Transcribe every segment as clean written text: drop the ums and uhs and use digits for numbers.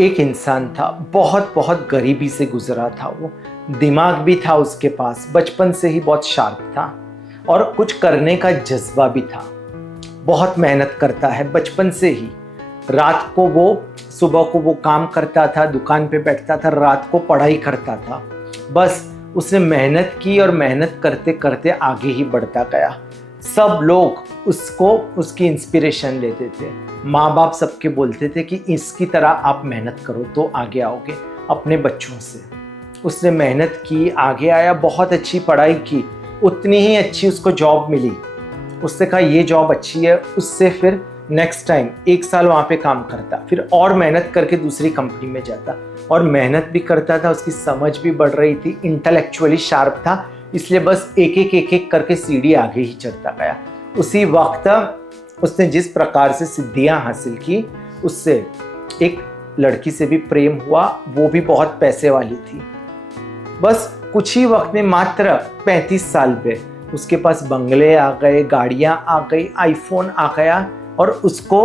एक इंसान था, बहुत बहुत गरीबी से गुजरा था वो। दिमाग भी था उसके पास, बचपन से ही बहुत शार्प था और कुछ करने का जज्बा भी था। बहुत मेहनत करता है बचपन से ही। रात को वो, सुबह को वो काम करता था, दुकान पे बैठता था, रात को पढ़ाई करता था। बस उसने मेहनत की और मेहनत करते करते आगे ही बढ़ता गया। सब लोग उसको, उसकी इंस्पिरेशन लेते थे। माँ बाप सबके बोलते थे कि इसकी तरह आप मेहनत करो तो आगे आओगे। अपने बच्चों से उसने मेहनत की, आगे आया, बहुत अच्छी पढ़ाई की, उतनी ही अच्छी उसको जॉब मिली। उससे कहा ये जॉब अच्छी है, उससे फिर नेक्स्ट टाइम 1 साल वहाँ पे काम करता, फिर और मेहनत करके दूसरी कंपनी में जाता और मेहनत भी करता था। उसकी समझ भी बढ़ रही थी, इंटेलेक्चुअली शार्प था, इसलिए बस एक एक करके सीढ़ी आगे ही चढ़ता गया। उसी वक्त उसने जिस प्रकार से सिद्धियां हासिल की, उससे एक लड़की से भी प्रेम हुआ, वो भी बहुत पैसे वाली थी। बस कुछ ही वक्त में, मात्र 35 साल पे उसके पास बंगले आ गए, गाड़ियां आ गई, आईफोन आ गया और उसको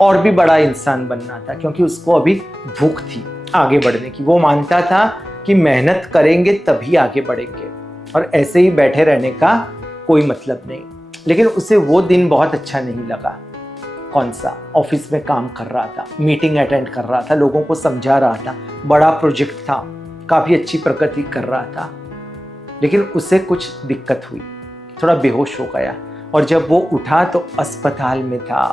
और भी बड़ा इंसान बनना था, क्योंकि उसको अभी भूख थी आगे बढ़ने की। वो मानता था कि मेहनत करेंगे तभी आगे बढ़ेंगे और ऐसे ही बैठे रहने का कोई मतलब नहीं। लेकिन उसे वो दिन बहुत अच्छा नहीं लगा। कौन सा? ऑफिस में काम कर रहा था, मीटिंग अटेंड कर रहा था, लोगों को समझा रहा था, बड़ा प्रोजेक्ट था, काफी अच्छी प्रगति कर रहा था। लेकिन उसे कुछ दिक्कत हुई, थोड़ा बेहोश हो गया और जब वो उठा तो अस्पताल में था।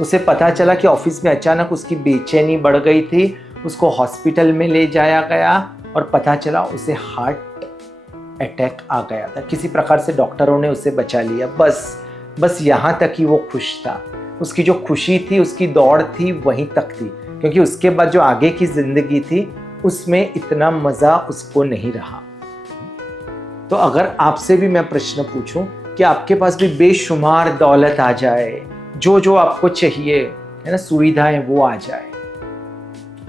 उसे पता चला कि ऑफिस में अचानक उसकी बेचैनी बढ़ गई थी। उसको हॉस्पिटल में ले जाया गया और पता चला उसे हार्ट अटैक आ गया था। किसी प्रकार से डॉक्टरों ने उसे बचा लिया। बस यहाँ तक ही वो खुश था। उसकी जो खुशी थी, उसकी दौड़ थी, वहीं तक थी, क्योंकि उसके बाद जो आगे की जिंदगी थी उसमें इतना मजा उसको नहीं रहा। तो अगर आपसे भी मैं प्रश्न पूछूं कि आपके पास भी बेशुमार दौलत आ जाए, जो जो आपको चाहिए है ना, सुविधाएं वो आ जाए,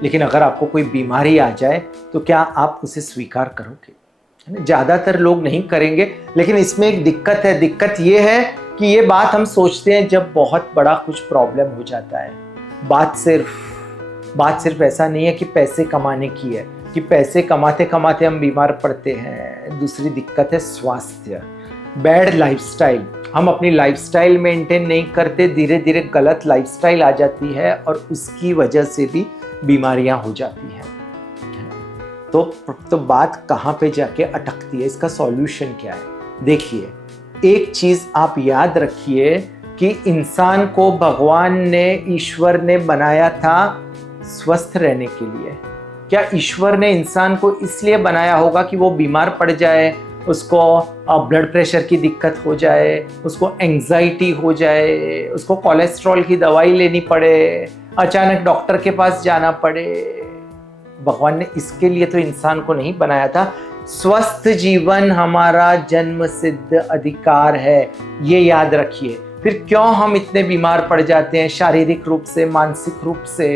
लेकिन अगर आपको कोई बीमारी आ जाए तो क्या आप उसे स्वीकार करोगे? ज्यादातर लोग नहीं करेंगे। लेकिन इसमें एक दिक्कत है। दिक्कत ये है कि ये बात हम सोचते हैं जब बहुत बड़ा कुछ प्रॉब्लम हो जाता है। बात सिर्फ ऐसा नहीं है कि पैसे कमाने की है, कि पैसे कमाते कमाते हम बीमार पड़ते हैं। दूसरी दिक्कत है स्वास्थ्य, बैड लाइफस्टाइल। हम अपनी लाइफस्टाइल मेंटेन नहीं करते, धीरे धीरे गलत लाइफस्टाइल आ जाती है और उसकी वजह से भी बीमारियां हो जाती हैं। तो बात कहाँ पे जाके अटकती है? इसका सॉल्यूशन क्या है? देखिए, एक चीज आप याद रखिए कि इंसान को भगवान ने, ईश्वर ने बनाया था स्वस्थ रहने के लिए। क्या ईश्वर ने इंसान को इसलिए बनाया होगा कि वो बीमार पड़ जाए, उसको ब्लड प्रेशर की दिक्कत हो जाए, उसको एंजाइटी हो जाए, उसको कोलेस्ट्रॉल की दवाई लेनी पड़े, अचानक डॉक्टर के पास जाना पड़े? भगवान ने इसके लिए तो इंसान को नहीं बनाया था। स्वस्थ जीवन हमारा जन्म सिद्ध अधिकार है, ये याद रखिए। फिर क्यों हम इतने बीमार पड़ जाते हैं, शारीरिक रूप से, मानसिक रूप से,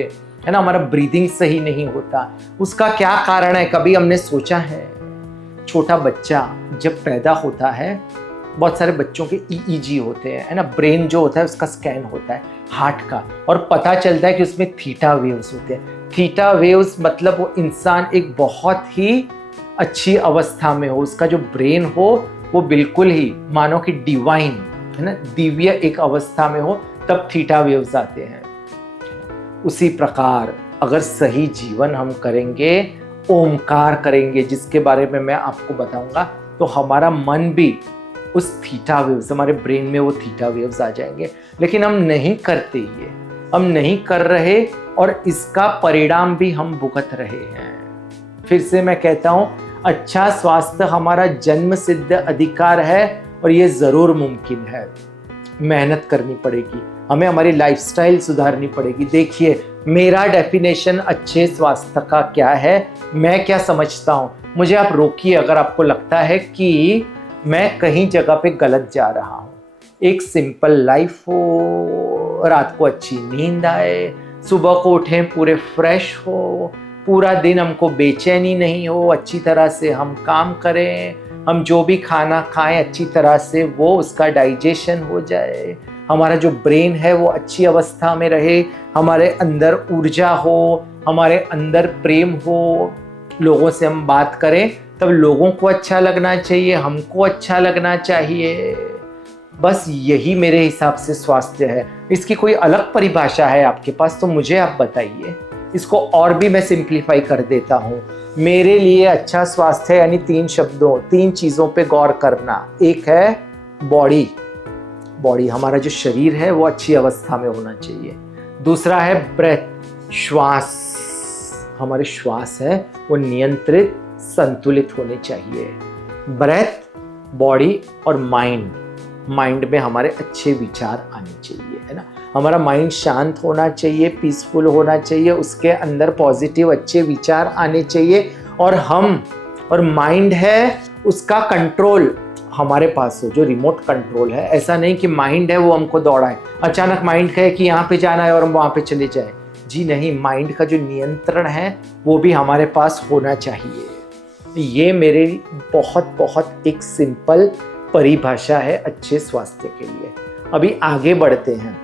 है ना? हमारा ब्रीदिंग सही नहीं होता, उसका क्या कारण है? कभी हमने सोचा है? छोटा बच्चा जब पैदा होता है, बहुत सारे बच्चों के EEG होते हैं, है ना? ब्रेन जो होता है उसका स्कैन होता है हार्ट का, और पता चलता है कि उसमें थीटा वेव्स होते हैं। थीटा वेव्स मतलब वो इंसान एक बहुत ही अच्छी अवस्था में हो, उसका जो ब्रेन हो वो बिल्कुल ही मानो कि डिवाइन, है ना, दिव्य एक अवस्था में हो, तब थीटा वेव्स आते हैं। उसी प्रकार अगर सही जीवन हम करेंगे, ओमकार करेंगे, जिसके बारे में मैं आपको बताऊंगा, तो हमारा मन भी उस थीटा वेव्स, हमारे ब्रेन में वो थीटा वेव्स आ जाएंगे। लेकिन हम नहीं करते, ये हम नहीं कर रहे और इसका परिणाम भी हम भुगत रहे हैं। फिर से मैं कहता हूं, अच्छा स्वास्थ्य हमारा जन्म सिद्ध अधिकार है और ये जरूर मुमकिन है। मेहनत करनी पड़ेगी, हमें हमारी लाइफस्टाइल सुधारनी पड़ेगी। देखिए, मेरा डेफिनेशन अच्छे स्वास्थ्य का क्या है, मैं क्या समझता हूं। मुझे आप रोकिए अगर आपको लगता है कि मैं कहीं जगह पे गलत जा रहा हूं। एक सिंपल लाइफ हो, रात को अच्छी नींद आए, सुबह को उठें पूरे फ्रेश हो, पूरा दिन हमको बेचैनी नहीं हो, अच्छी तरह से हम काम करें, हम जो भी खाना खाएं अच्छी तरह से वो उसका डाइजेशन हो जाए, हमारा जो ब्रेन है वो अच्छी अवस्था में रहे, हमारे अंदर ऊर्जा हो, हमारे अंदर प्रेम हो, लोगों से हम बात करें तब लोगों को अच्छा लगना चाहिए, हमको अच्छा लगना चाहिए। बस यही मेरे हिसाब से स्वास्थ्य है। इसकी कोई अलग परिभाषा है आपके पास तो मुझे आप बताइए। इसको और भी मैं सिंप्लीफाई कर देता हूँ। मेरे लिए अच्छा स्वास्थ्य है यानी 3 चीज़ों पे गौर करना। एक है बॉडी, हमारा जो शरीर है वो अच्छी अवस्था में होना चाहिए। दूसरा है ब्रेथ, श्वास, हमारे श्वास है वो नियंत्रित संतुलित होने चाहिए। ब्रेथ, बॉडी और माइंड में हमारे अच्छे विचार आने चाहिए, है ना। हमारा माइंड शांत होना चाहिए, पीसफुल होना चाहिए, उसके अंदर पॉजिटिव अच्छे विचार आने चाहिए। और माइंड है उसका कंट्रोल हमारे पास हो, जो रिमोट कंट्रोल है। ऐसा नहीं कि माइंड है वो हमको दौड़ाए, अचानक माइंड कहे कि यहाँ पे जाना है और हम वहाँ पे चले जाए। जी नहीं, माइंड का जो नियंत्रण है वो भी हमारे पास होना चाहिए। ये मेरे बहुत एक सिंपल परिभाषा है अच्छे स्वास्थ्य के लिए। अभी आगे बढ़ते हैं,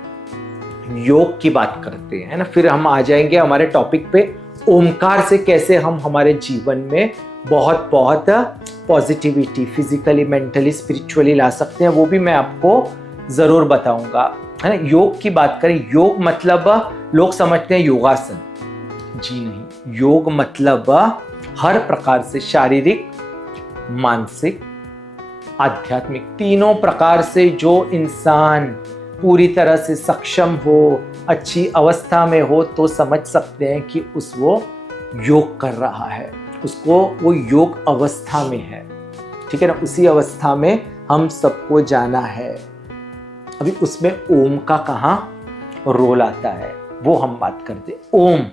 योग की बात करते हैं ना, फिर हम आ जाएंगे हमारे टॉपिक पे ओमकार से कैसे हम हमारे जीवन में बहुत पॉजिटिविटी फिजिकली, मेंटली, स्पिरिचुअली ला सकते हैं, वो भी मैं आपको ज़रूर बताऊंगा, है ना। योग की बात करें, योग मतलब लोग समझते हैं योगासन। जी नहीं, योग मतलब हर प्रकार से शारीरिक, मानसिक, आध्यात्मिक, तीनों प्रकार से जो इंसान पूरी तरह से सक्षम हो, अच्छी अवस्था में हो, तो समझ सकते हैं कि वो योग कर रहा है, उसको वो योग अवस्था में है, ठीक है ना। उसी अवस्था में हम सबको जाना है। अभी उसमें ओम का कहाँ रोल आता है वो हम बात करते। ओम,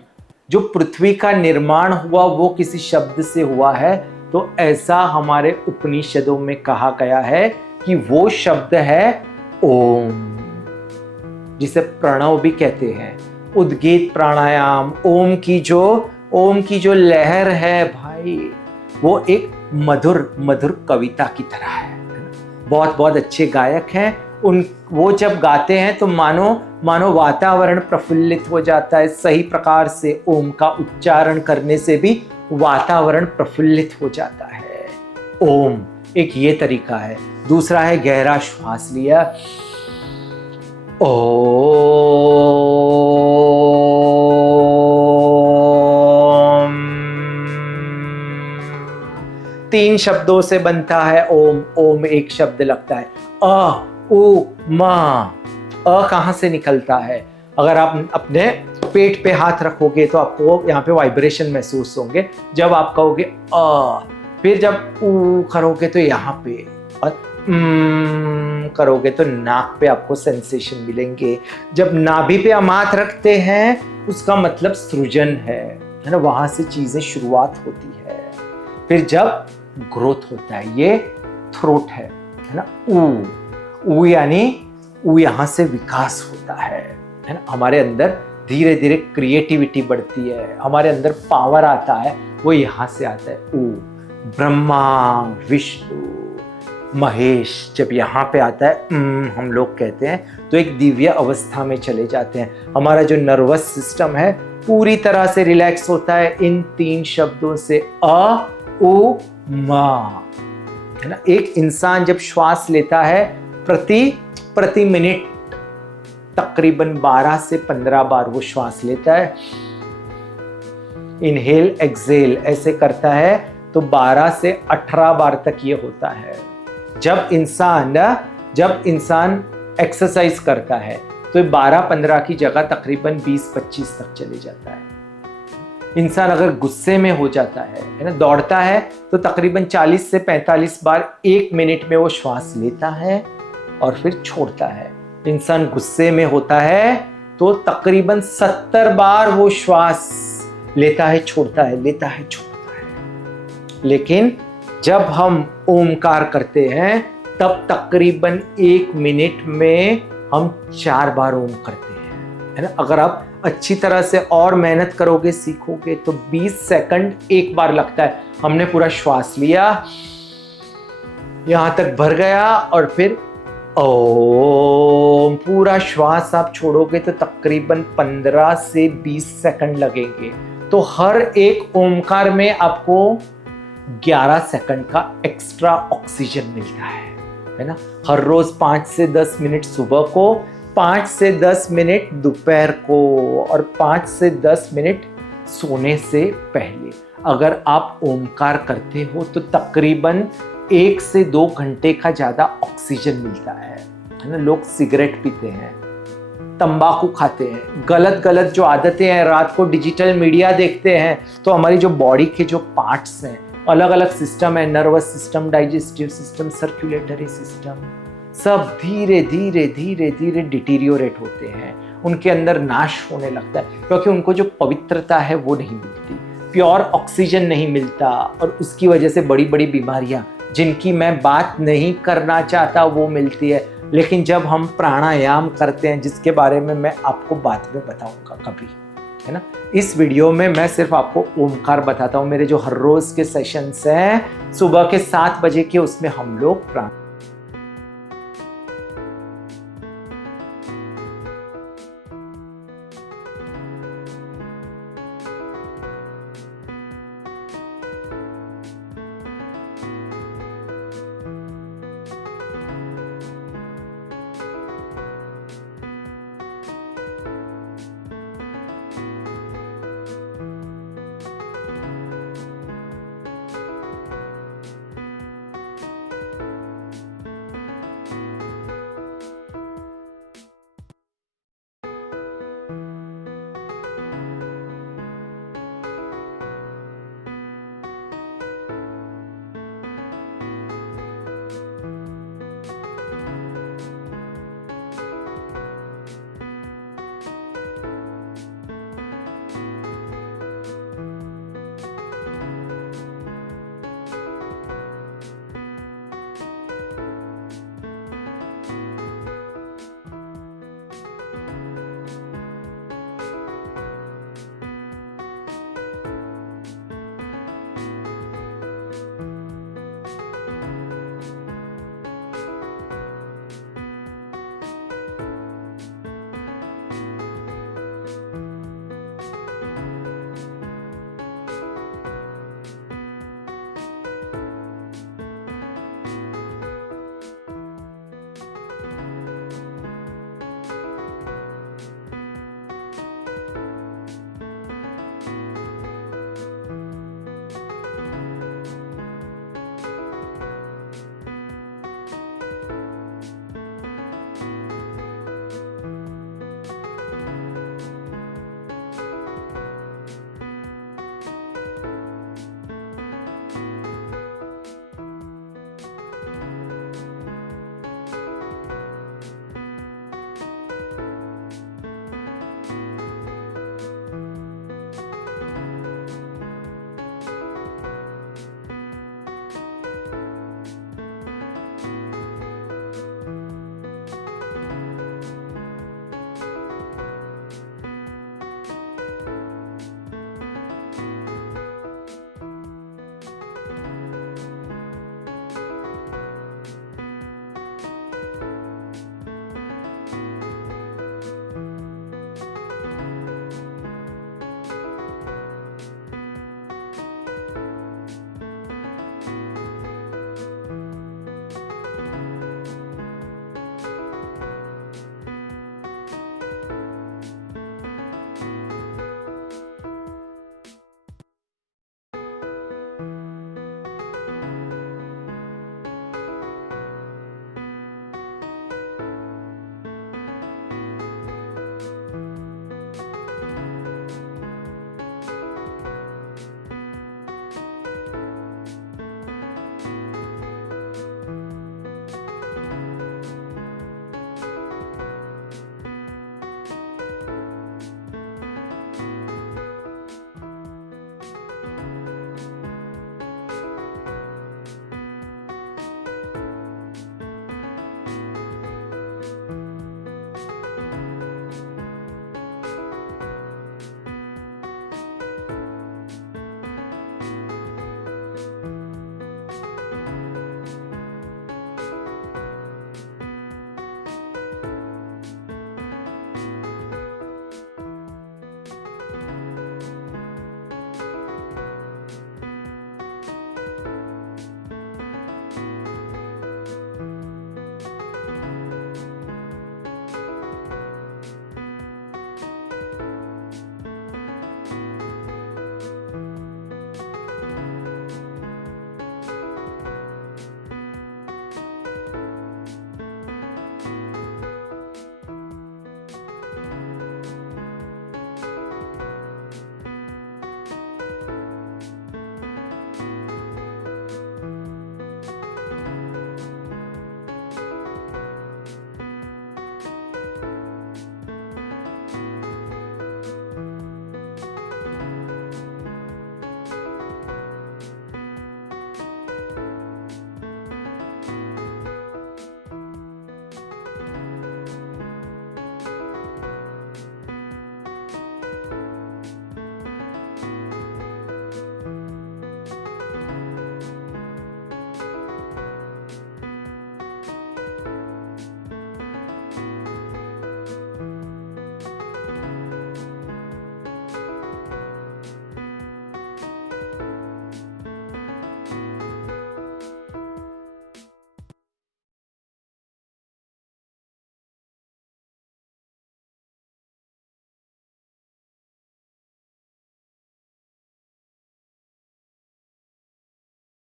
जो पृथ्वी का निर्माण हुआ वो किसी शब्द से हुआ है, तो ऐसा हमारे उपनिषदों में कहा गया है कि वो शब्द है ओम, जिसे प्रणव भी कहते हैं। उद्गीत प्राणायाम, ओम की जो लहर है भाई, वो एक मधुर कविता की तरह है। बहुत अच्छे गायक हैं, वो जब गाते हैं तो मानो वातावरण प्रफुल्लित हो जाता है। सही प्रकार से ओम का उच्चारण करने से भी वातावरण प्रफुल्लित हो जाता है। ओम एक ये तरीका है। दूसरा है गहरा श्वास लिया, ओम। 3 शब्दों से बनता है ओम एक शब्द लगता है। अ उ मा। अ कहाँ से निकलता है? अगर आप अपने पेट पे हाथ रखोगे तो आपको यहाँ पे वाइब्रेशन महसूस होंगे। जब आप कहोगे अ, फिर जब उ करोगे तो यहाँ पे, और करोगे तो नाक पे आपको सेंसेशन मिलेंगे। जब नाभि पे हम हाथ रखते हैं उसका मतलब सृजन है ना, वहां से चीजें शुरुआत होती है। फिर जब ग्रोथ होता है, ये थ्रोट है ना। ऊ यानी यहाँ से विकास होता है ना। हमारे अंदर धीरे धीरे क्रिएटिविटी बढ़ती है, हमारे अंदर पावर आता है, वो यहाँ से आता है। ऊ, ब्रह्मा, विष्णु, महेश जब यहाँ पे आता है हम लोग कहते हैं तो एक दिव्य अवस्था में चले जाते हैं। हमारा जो नर्वस सिस्टम है पूरी तरह से रिलैक्स होता है इन 3 शब्दों से, अ उ मा, है ना। एक इंसान जब श्वास लेता है प्रति मिनट तकरीबन 12 से 15 बार वो श्वास लेता है। इनहेल एक्सेल ऐसे करता है तो 12 से 18 बार तक ये होता है। जब इंसान एक्सरसाइज करता है तो 12-15 की जगह तकरीबन 20-25 तक चले जाता है। इंसान अगर गुस्से में हो जाता है ना, दौड़ता है तो तकरीबन 40 से 45 बार 1 मिनट में वो श्वास लेता है और फिर छोड़ता है। इंसान गुस्से में होता है तो तकरीबन 70 बार वो श्वास लेता है, छोड़ता है, लेता है, छोड़ता है। लेकिन जब हम ओमकार करते हैं तब तकरीबन 1 मिनट में हम 4 बार ओम करते हैं, है ना। अगर आप अच्छी तरह से और मेहनत करोगे, सीखोगे तो 20 सेकंड 1 बार लगता है। हमने पूरा श्वास लिया, यहां तक भर गया और फिर ओम पूरा श्वास आप छोड़ोगे तो तकरीबन 15 से 20 सेकंड लगेंगे। तो हर एक ओमकार में आपको 11 सेकंड का एक्स्ट्रा ऑक्सीजन मिलता है ना। हर रोज 5 से 10 मिनट सुबह को, 5 से 10 मिनट दोपहर को और 5 से 10 मिनट सोने से पहले अगर आप ओमकार करते हो तो तकरीबन 1 से 2 घंटे का ज़्यादा ऑक्सीजन मिलता है ना। लोग सिगरेट पीते हैं, तंबाकू खाते हैं, गलत गलत जो आदतें हैं, रात को डिजिटल मीडिया देखते हैं, तो हमारी जो बॉडी के जो पार्ट्स हैं, अलग अलग सिस्टम है, nervous system, digestive system, circulatory system, सब धीरे धीरे धीरे धीरे डिटीरियोरेट होते हैं, उनके अंदर नाश होने लगता है, क्योंकि उनको जो पवित्रता है वो नहीं मिलती, प्योर ऑक्सीजन नहीं मिलता, और उसकी वजह से बड़ी बड़ी बीमारियां जिनकी मैं बात नहीं करना चाहता वो मिलती है। लेकिन जब हम प्राणायाम करते हैं, जिसके बारे में मैं आपको बाद में बताऊंगा कभी, है ना, इस वीडियो में मैं सिर्फ आपको ओमकार बताता हूँ। मेरे जो हर रोज के सेशंस हैं सुबह के 7 बजे के, उसमें हम लोग प्राण